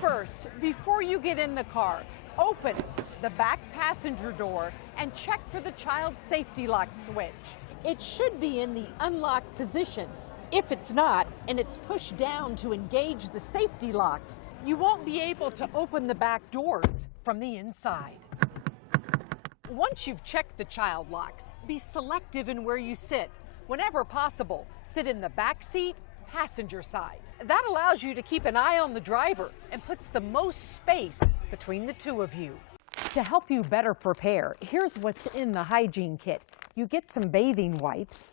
First, before you get in the car, open the back passenger door and check for the child safety lock switch. It should be in the unlocked position. If it's not, and it's pushed down to engage the safety locks, you won't be able to open the back doors from the inside. Once you've checked the child locks, be selective in where you sit. Whenever possible, sit in the back seat, passenger side. That allows you to keep an eye on the driver and puts the most space between the two of you. To help you better prepare, here's what's in the hygiene kit. You get some bathing wipes,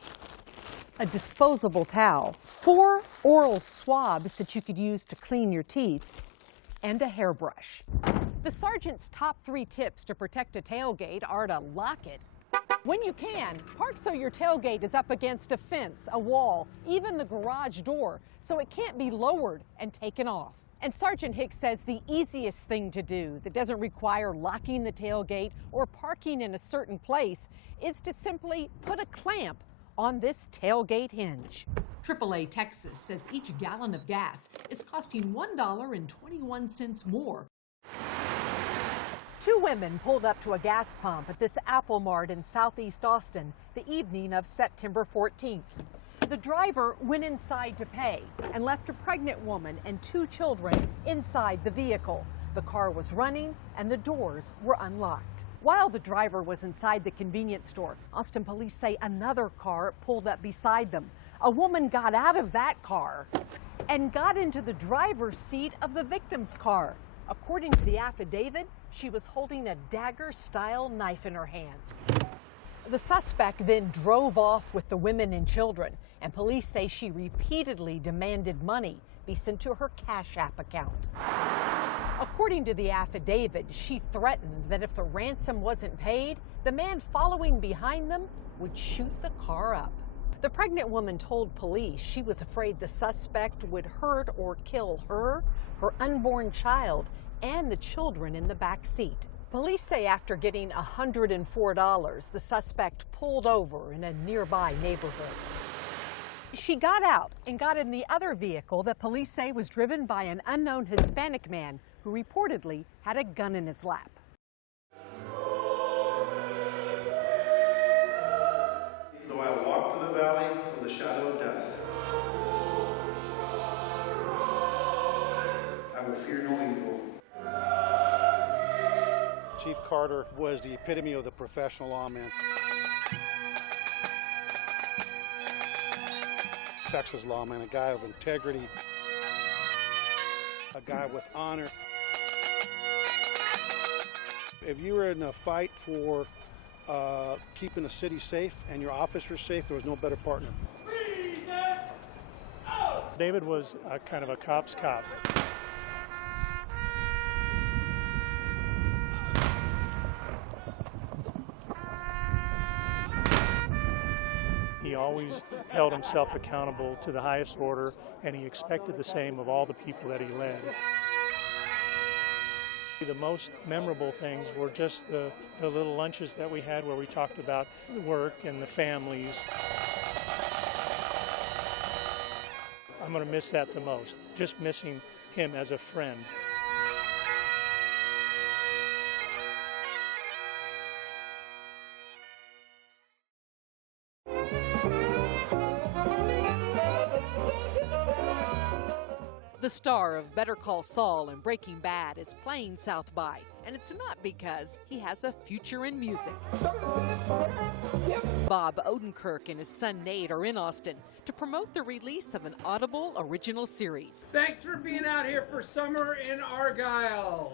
a disposable towel, 4 oral swabs that you could use to clean your teeth, and a hairbrush. The sergeant's top 3 tips to protect a tailgate are to lock it. When you can, park so your tailgate is up against a fence, a wall, even the garage door, so it can't be lowered and taken off. And Sergeant Hicks says the easiest thing to do that doesn't require locking the tailgate or parking in a certain place is to simply put a clamp on this tailgate hinge. AAA Texas says each gallon of gas is costing $1.21 more. 2 women pulled up to a gas pump at this Apple Mart in southeast Austin the evening of September 14th. The driver went inside to pay and left a pregnant woman and 2 children inside the vehicle. The car was running and the doors were unlocked. While the driver was inside the convenience store, Austin police say another car pulled up beside them. A woman got out of that car and got into the driver's seat of the victim's car. According to the affidavit, she was holding a dagger-style knife in her hand. The suspect then drove off with the women and children, and police say she repeatedly demanded money be sent to her Cash App account. According to the affidavit, she threatened that if the ransom wasn't paid, the man following behind them would shoot the car up. The pregnant woman told police she was afraid the suspect would hurt or kill her, her unborn child, and the children in the back seat. Police say after getting $104, the suspect pulled over in a nearby neighborhood. She got out and got in the other vehicle that police say was driven by an unknown Hispanic man who reportedly had a gun in his lap. Though I walk through the valley of the shadow of death, I will fear no evil. Chief Carter was the epitome of the professional lawman. Texas lawman, a guy of integrity, a guy with honor. If you were in a fight for keeping the city safe and your officers safe, there was no better partner. David was kind of a cop's cop. He always held himself accountable to the highest order, and he expected the same of all the people that he led. The most memorable things were just the little lunches that we had where we talked about the work and the families. I'm going to miss that the most, just missing him as a friend. The star of Better Call Saul and Breaking Bad is playing South by, and it's not because he has a future in music. Bob Odenkirk and his son Nate are in Austin to promote the release of an Audible original series. Thanks for being out here for summer in Argyle.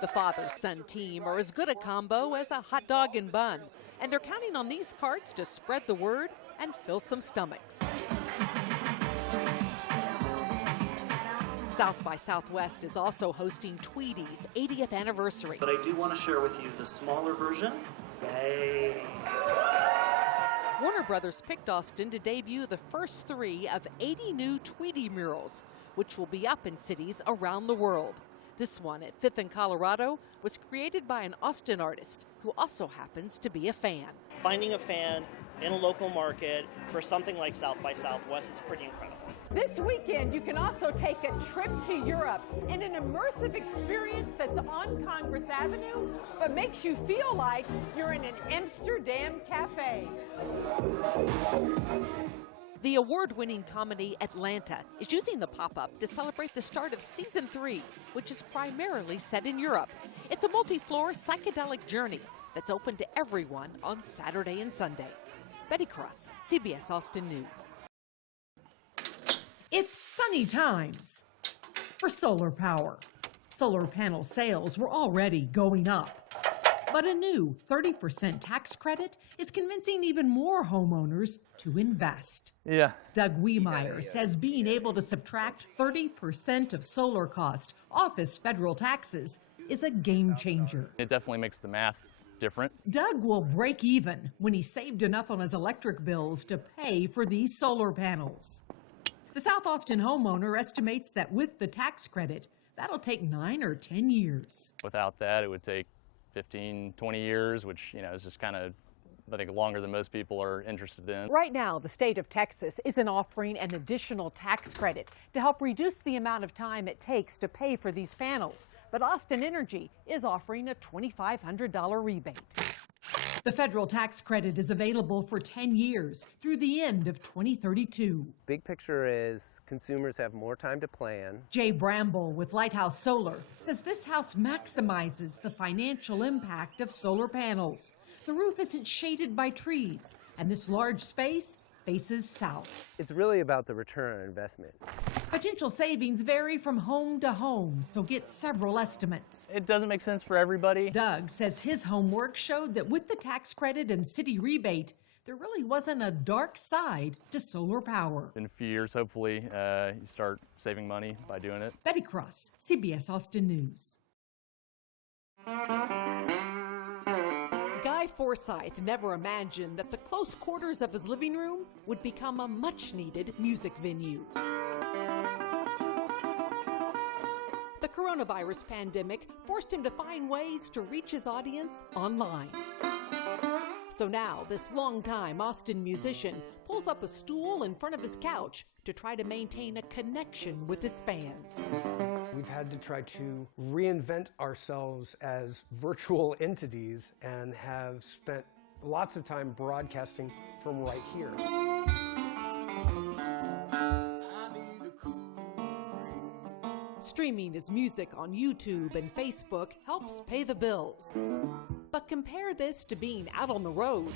The father-son team are as good a combo as a hot dog and bun, and they're counting on these carts to spread the word and fill some stomachs. South by Southwest is also hosting Tweedy's 80th anniversary. But I do want to share with you the smaller version. Yay! Warner Brothers picked Austin to debut the first 3 of 80 new Tweety murals, which will be up in cities around the world. This one at 5th and Colorado was created by an Austin artist who also happens to be a fan. Finding a fan in a local market for something like South by Southwest, it's pretty incredible. This weekend, you can also take a trip to Europe in an immersive experience that's on Congress Avenue, but makes you feel like you're in an Amsterdam cafe. The award-winning comedy Atlanta is using the pop-up to celebrate the start of season 3, which is primarily set in Europe. It's a multi-floor psychedelic journey that's open to everyone on Saturday and Sunday. Betty Cross, CBS Austin News. It's sunny times for solar power. Solar panel sales were already going up. But a new 30% tax credit is convincing even more homeowners to invest. Yeah. Doug Wiemeyer says being able to subtract 30% of solar cost off his federal taxes is a game changer. It definitely makes the math different. Doug will break even when he saved enough on his electric bills to pay for these solar panels. The South Austin homeowner estimates that with the tax credit, that'll take 9 or 10 years. Without that, it would take 15, 20 years, which, is just kind of, I think, longer than most people are interested in. Right now, the state of Texas isn't offering an additional tax credit to help reduce the amount of time it takes to pay for these panels. But Austin Energy is offering a $2,500 rebate. The federal tax credit is available for 10 years through the end of 2032. Big picture is consumers have more time to plan. Jay Bramble with Lighthouse Solar says this house maximizes the financial impact of solar panels. The roof isn't shaded by trees, and this large space faces south. It's really about the return on investment. Potential savings vary from home to home, so get several estimates. It doesn't make sense for everybody. Doug says his homework showed that with the tax credit and city rebate, there really wasn't a dark side to solar power. In a few years, hopefully, you start saving money by doing it. Betty Cross, CBS Austin News. Guy Forsyth never imagined that the close quarters of his living room would become a much-needed music venue. The coronavirus pandemic forced him to find ways to reach his audience online. So now, this longtime Austin musician pulls up a stool in front of his couch to try to maintain a connection with his fans. We've had to try to reinvent ourselves as virtual entities and have spent lots of time broadcasting from right here. Streaming his music on YouTube and Facebook helps pay the bills. But compare this to being out on the road.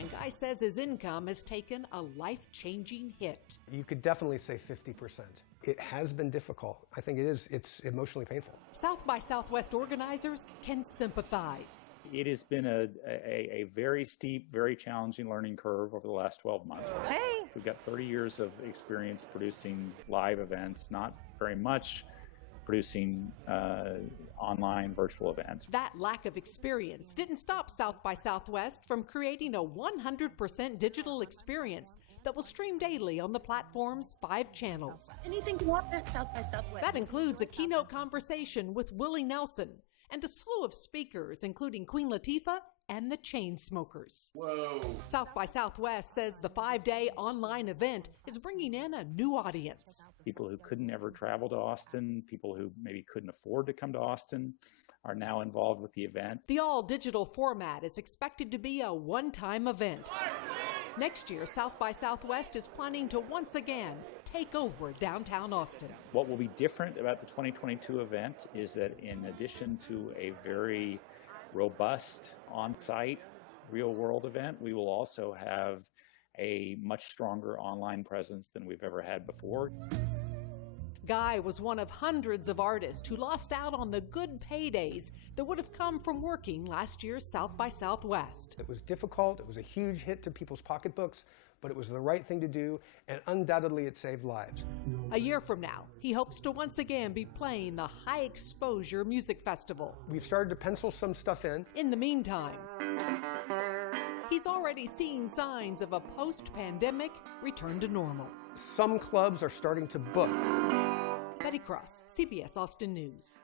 And Guy says his income has taken a life-changing hit. You could definitely say 50%. It has been difficult. I think it is. It's emotionally painful. South by Southwest organizers can sympathize. It has been a very steep, very challenging learning curve over the last 12 months. Hey! We've got 30 years of experience producing live events, not very much producing online virtual events. That lack of experience didn't stop South by Southwest from creating a 100% digital experience that will stream daily on the platform's 5 channels. Anything to want at South by Southwest. That includes a keynote conversation with Willie Nelson and a slew of speakers, including Queen Latifah and the Chainsmokers. Whoa. South by Southwest says the 5-day online event is bringing in a new audience. People who couldn't ever travel to Austin, people who maybe couldn't afford to come to Austin, are now involved with the event. The all-digital format is expected to be a one-time event. Next year, South by Southwest is planning to once again take over downtown Austin. What will be different about the 2022 event is that in addition to a very robust on-site real-world event, we will also have a much stronger online presence than we've ever had before. Guy was one of hundreds of artists who lost out on the good paydays that would have come from working last year's South by Southwest. It was difficult, it was a huge hit to people's pocketbooks, but it was the right thing to do, and undoubtedly it saved lives. A year from now, he hopes to once again be playing the High Exposure Music Festival. We've started to pencil some stuff in. In the meantime, he's already seen signs of a post-pandemic return to normal. Some clubs are starting to book. Betty Cross, CBS Austin News.